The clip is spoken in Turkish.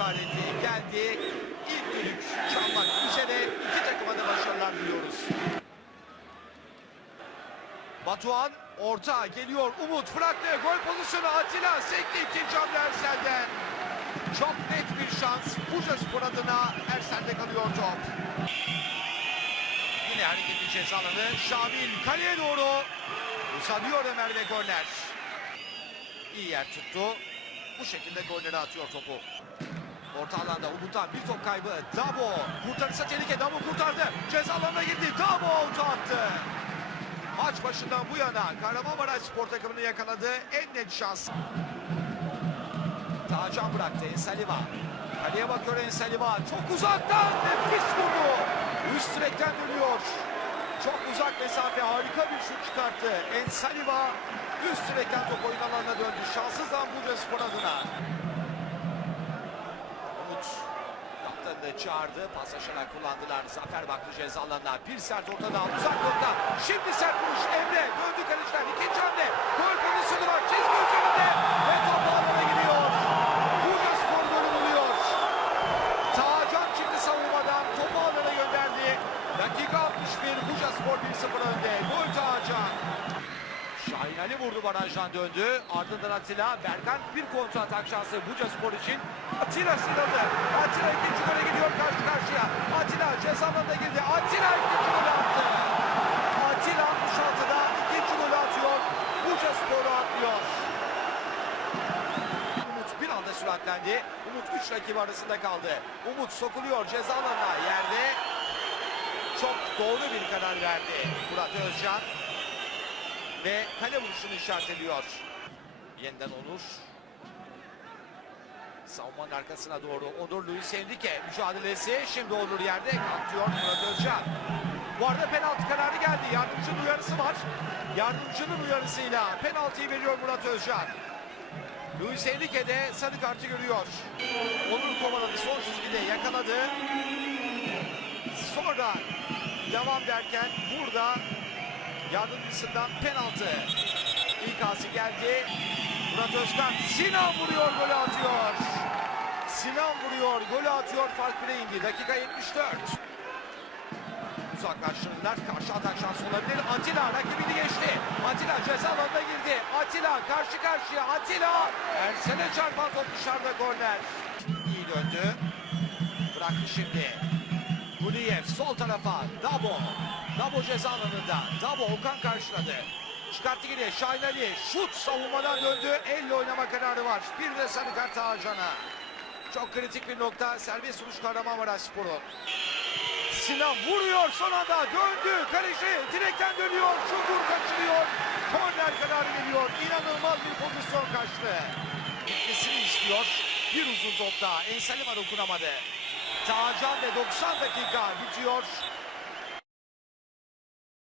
işareti geldi. İlk düdük çalmak üzere iki takıma da başarılar diliyoruz. Batuhan orta geliyor Umut bıraktı gol pozisyonu Atilla sekti ikinci hamle Ersel'den. Çok net bir şans Buca Spor adına Ersel'de kalıyor top. Yine hareketli ceza alanı Şamil kaleye doğru uzanıyor Ömer ve korner. İyi yer tuttu. Bu şekilde golleri atıyor topu. Orta alanda Umut'tan bir top kaybı. Dabo kurtarırsa tehlike. Dabo kurtardı. Ceza alanına girdi. Dabo out attı. Maç başından bu yana Kahramanmaraş spor takımını yakaladığı en net şans. Tacan bıraktı Ensaliba. Kaleye bakıyor Ensaliba. Çok uzaktan nefis vurdu. Üst direkten dönüyor. Çok uzak mesafe harika bir şut çıkarttı. Ensaliba üst direkten top oyun alanına döndü. Şanssız Amburca Spor adına. Umut kaptanını çağırdı. Paslaşarak kullandılar. Zafer baktı ceza alanına. Bir sert ortada uzak nokta. Şimdi sert vuruş Emre. Döndü kaleciler. İkinci Şahin Ali vurdu barajdan döndü. Ardından Atilla. Berkan bir kontra atak şansı Buca Spor için. Atilla sıyrıldı. Atilla ikinci gole gidiyor karşı karşıya. Atilla ceza alanına girdi. Atilla ikinci golü attı. Atilla 66'da ikinci golü atıyor. Buca Spor'u atlıyor. Umut bir anda süratlendi. Umut 3 rakibi arasında kaldı. Umut sokuluyor ceza yerde. Çok doğru bir karar verdi Murat Özcan ve kale vuruşunu işaret ediyor. Yeniden Onur. Savunmanın arkasına doğru Onur Luis Enrique mücadelesi. Şimdi Onur yerde kalkıyor Murat Özcan. Bu arada penaltı kararı geldi. Yardımcının uyarısı var. Yardımcının uyarısıyla penaltıyı veriyor Murat Özcan. Luis Enrique de sarı kartı görüyor. Onur kovaladı. Son çizgide yakaladı. Sonra devam derken burada Yardımcısından penaltı. İkazı geldi. Murat Özkan Sinan vuruyor golü atıyor. Sinan vuruyor golü atıyor fark 1'e indi. Dakika 74. Uzaklaştırdılar. Karşı atak şansı olabilir. Atilla rakibini geçti. Atilla ceza alanına girdi. Atilla karşı karşıya. Atilla Ersen'e çarpan top dışarıda korner. İyi döndü. Bıraktı şimdi. Guliyev sol tarafa. Dabo. Dabo ceza alanında. Dabo Okan karşıladı. Çıkarttı geriye Şahin Ali. Şut savunmadan döndü. Elle oynama kararı var. Bir de sarı kart Ağacan'a. Çok kritik bir nokta. Serbest vuruş Kahramanmaraş Sporu. Sinan vuruyor son anda döndü. Kaleci direkten dönüyor. Şukur kaçırıyor. Korner kararı geliyor. İnanılmaz bir pozisyon kaçtı. Gitmesini istiyor. Bir uzun topta. Enselima dokunamadı. Tağcan ve 90 dakika bitiyor.